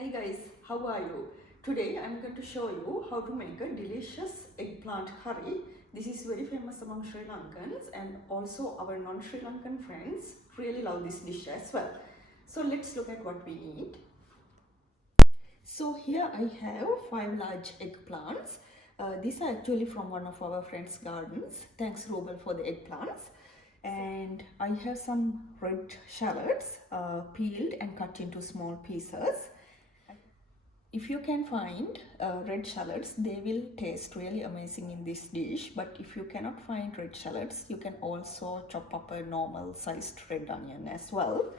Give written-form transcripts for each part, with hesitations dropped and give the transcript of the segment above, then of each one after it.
Hi guys, how are you? Today I'm going to show you how to make a delicious eggplant curry. This is very famous among Sri Lankans, and also our non-Sri Lankan friends really love this dish as well. So let's look at what we need. So here I have 5 large eggplants. These are actually from one of our friends' gardens. Thanks Rubel for the eggplants. And I have some red shallots peeled and cut into small pieces. If you can find red shallots, they will taste really amazing in this dish. But if you cannot find red shallots, you can also chop up a normal sized red onion as well.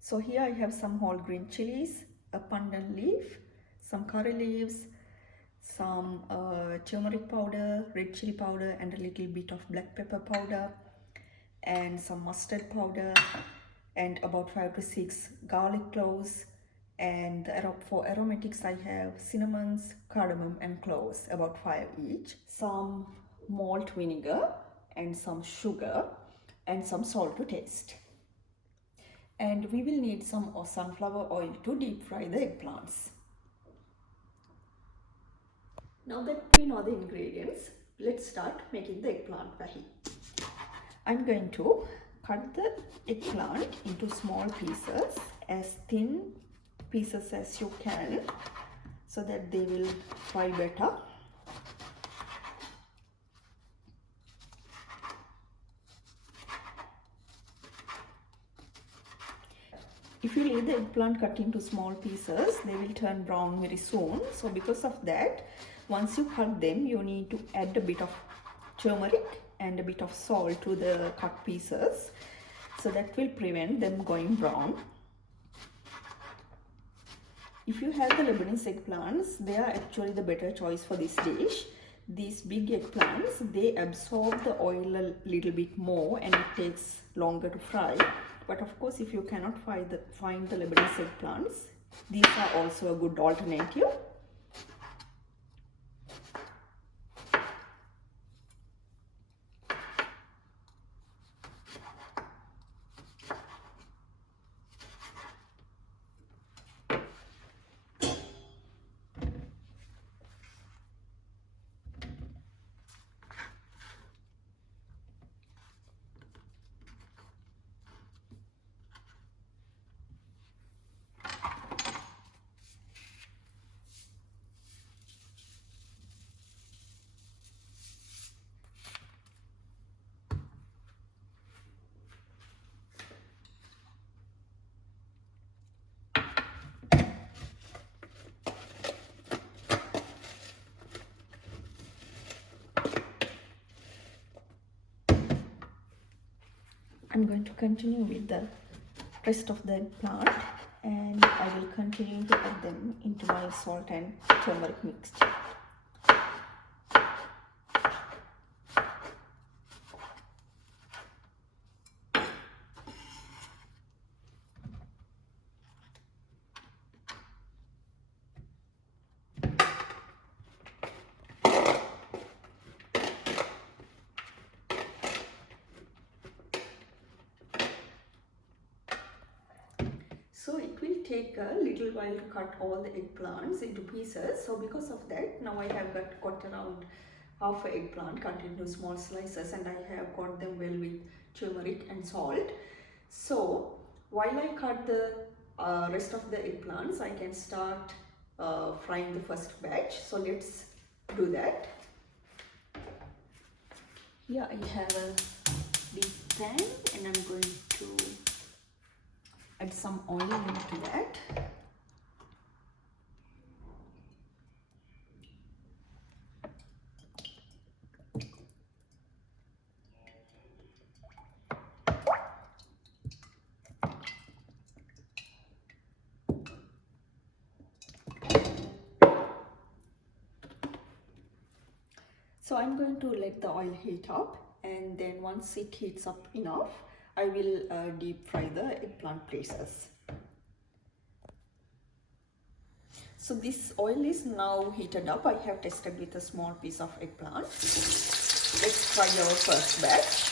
So here I have some whole green chilies, a pandan leaf, some curry leaves, some turmeric powder, red chili powder, and a little bit of black pepper powder, and some mustard powder, and about 5 to 6 garlic cloves. And for aromatics I have cinnamons, cardamom and cloves, about 5 each, some malt vinegar and some sugar and some salt to taste. And we will need some sunflower oil to deep fry the eggplants. Now that we know the ingredients, let's start making the eggplant vahi. I'm going to cut the eggplant into small pieces, as thin pieces as you can, so that they will fry better. If you leave the eggplant cut into small pieces, they will turn brown very soon. So because of that, once you cut them, you need to add a bit of turmeric and a bit of salt to the cut pieces. So that will prevent them going brown. If you have the Lebanese eggplants, they are actually the better choice for this dish. These big eggplants, they absorb the oil a little bit more and it takes longer to fry. But of course, if you cannot find the Lebanese eggplants, these are also a good alternative. I'm going to continue with the rest of the eggplant, and I will continue to add them into my salt and turmeric mixture. So it will take a little while to cut all the eggplants into pieces. So because of that, now I have got around half an eggplant cut into small slices, and I have got them well with turmeric and salt. So while I cut the rest of the eggplants, I can start frying the first batch. So let's do that. Here I have a big pan, and I'm going to add some oil into that. So I'm going to let the oil heat up, and then once it heats up enough, I will deep fry the eggplant pieces. So this oil is now heated up. I have tested with a small piece of eggplant. Let's fry our first batch.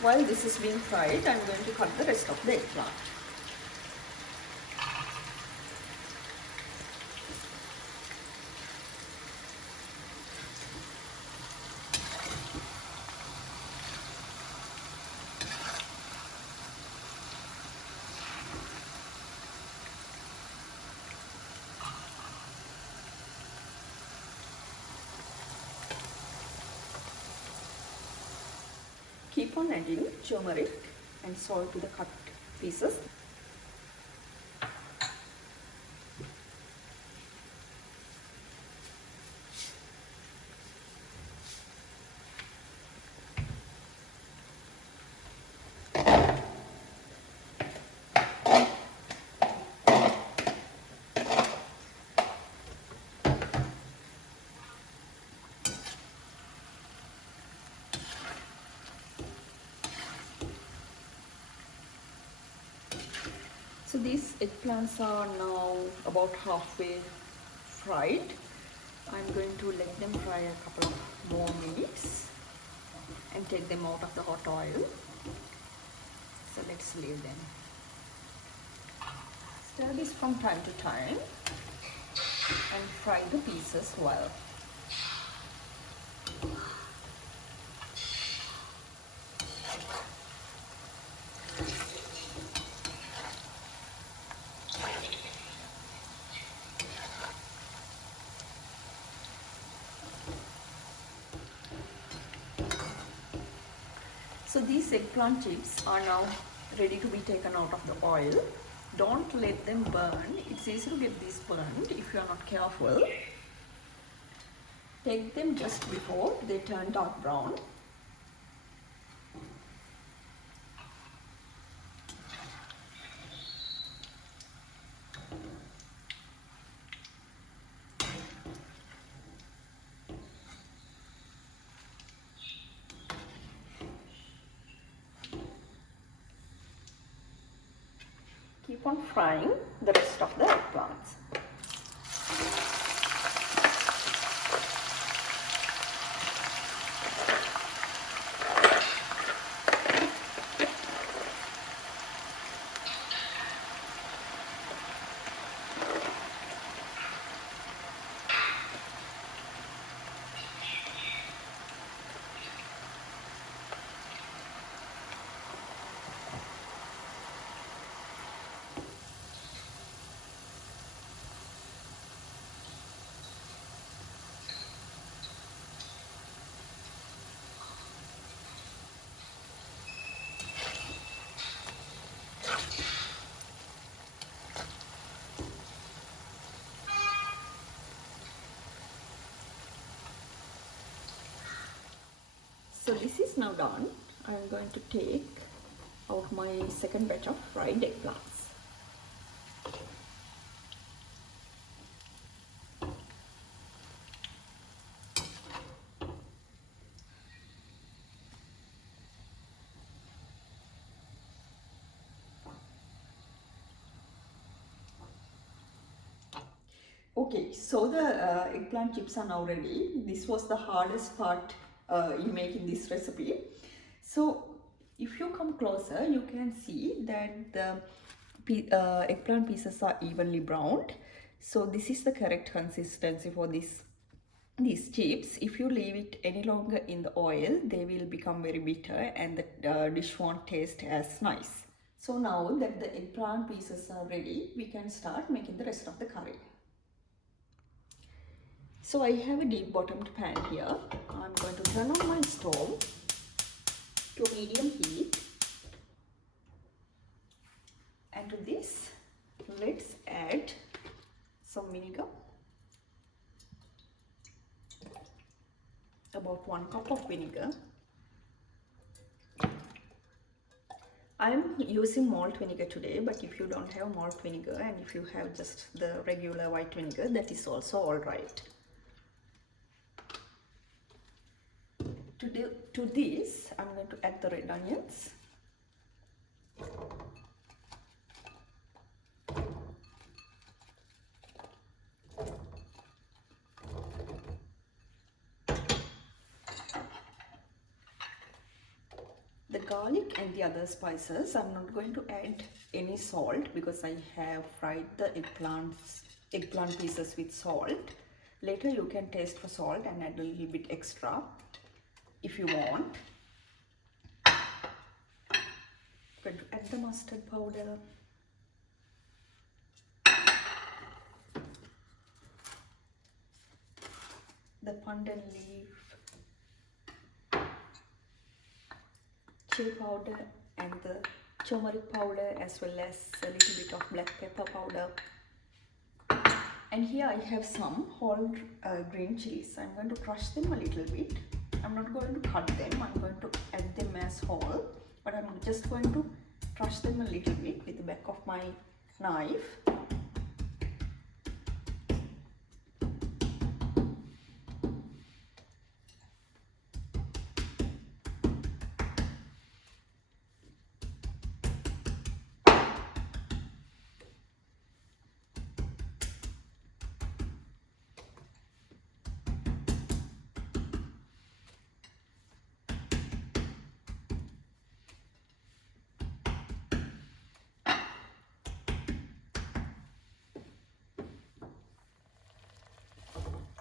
While this is being fried, I'm going to cut the rest of the eggplant. Keep on adding turmeric and salt to the cut pieces. So these eggplants are now about halfway fried. I'm going to let them fry a couple of more minutes and take them out of the hot oil. So let's leave them. Stir this from time to time and fry the pieces well. So these eggplant chips are now ready to be taken out of the oil. Don't let them burn. It's easy to get these burned if you are not careful. Take them just before they turn dark brown. Keep on frying the rest of the eggplants. So this is now done. I'm going to take out my second batch of fried eggplants. Okay, so the eggplant chips are now ready. This was the hardest part in making this recipe. So if you come closer, you can see that the eggplant pieces are evenly browned. So this is the correct consistency for these chips. If you leave it any longer in the oil, they will become very bitter and the dish won't taste as nice. So now that the eggplant pieces are ready, we can start making the rest of the curry. So I have a deep bottomed pan here. I'm going to turn on my stove to medium heat. And to this, let's add some vinegar. About 1 cup of vinegar. I am using malt vinegar today, but if you don't have malt vinegar and if you have just the regular white vinegar, that is also alright. To this, I'm going to add the red onions. the garlic and the other spices, I'm not going to add any salt because I have fried the eggplant pieces with salt. Later you can taste for salt and add a little bit extra if you want. I'm going to add the mustard powder. The pandan leaf, chili powder and the turmeric powder, as well as a little bit of black pepper powder. And here I have some whole green chilies. I'm going to crush them a little bit. I'm not going to cut them, I'm going to add them as whole, but I'm just going to crush them a little bit with the back of my knife.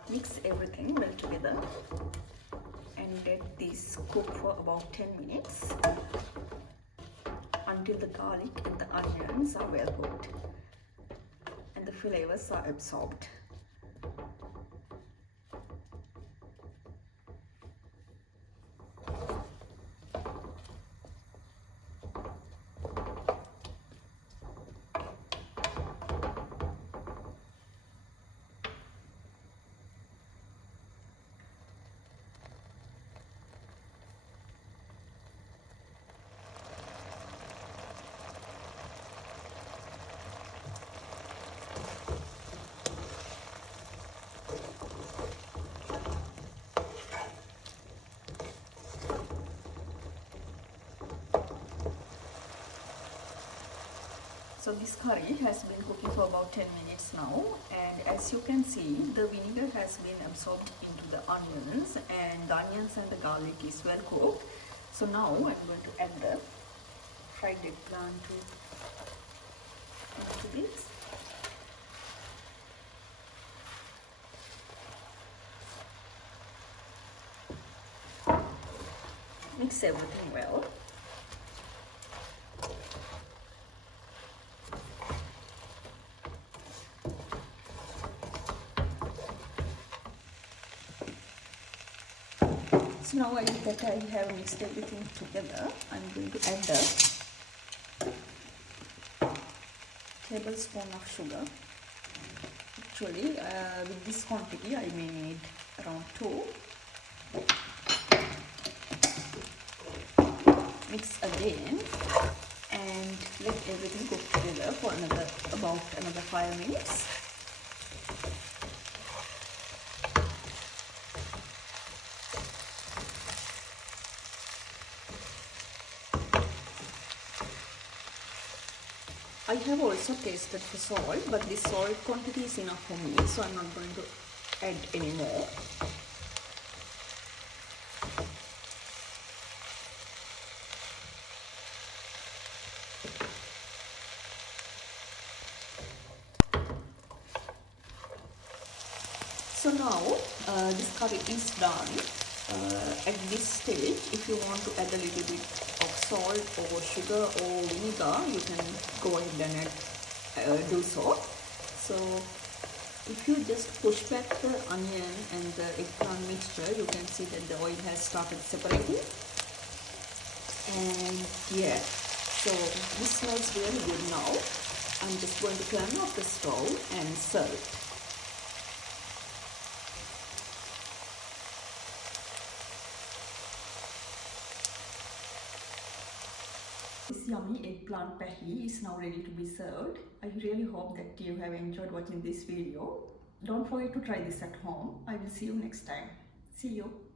Mix everything well together and let this cook for about 10 minutes until the garlic and the onions are well cooked and the flavors are absorbed. So this curry has been cooking for about 10 minutes now, and as you can see, the vinegar has been absorbed into the onions, and the onions and the garlic is well cooked. So now I'm going to add the fried eggplant into this. Mix everything well. So now that I have mixed everything together, I'm going to add a tablespoon of sugar. Actually, with this quantity, I may need around 2. Mix again and let everything cook together for about another 5 minutes. I have also tasted for salt, but this salt quantity is enough for me, so I'm not going to add any more. So now this curry is done. At this stage, if you want to add a little bit of salt or sugar or vinegar, you can go ahead and do so. So if you just push back the onion and the eggplant mixture, you can see that the oil has started separating. And yeah, so this smells really good now. I'm just going to turn off the stove and serve. This yummy eggplant pahi is now ready to be served. I really hope that you have enjoyed watching this video. Don't forget to try this at home. I will see you next time. See you.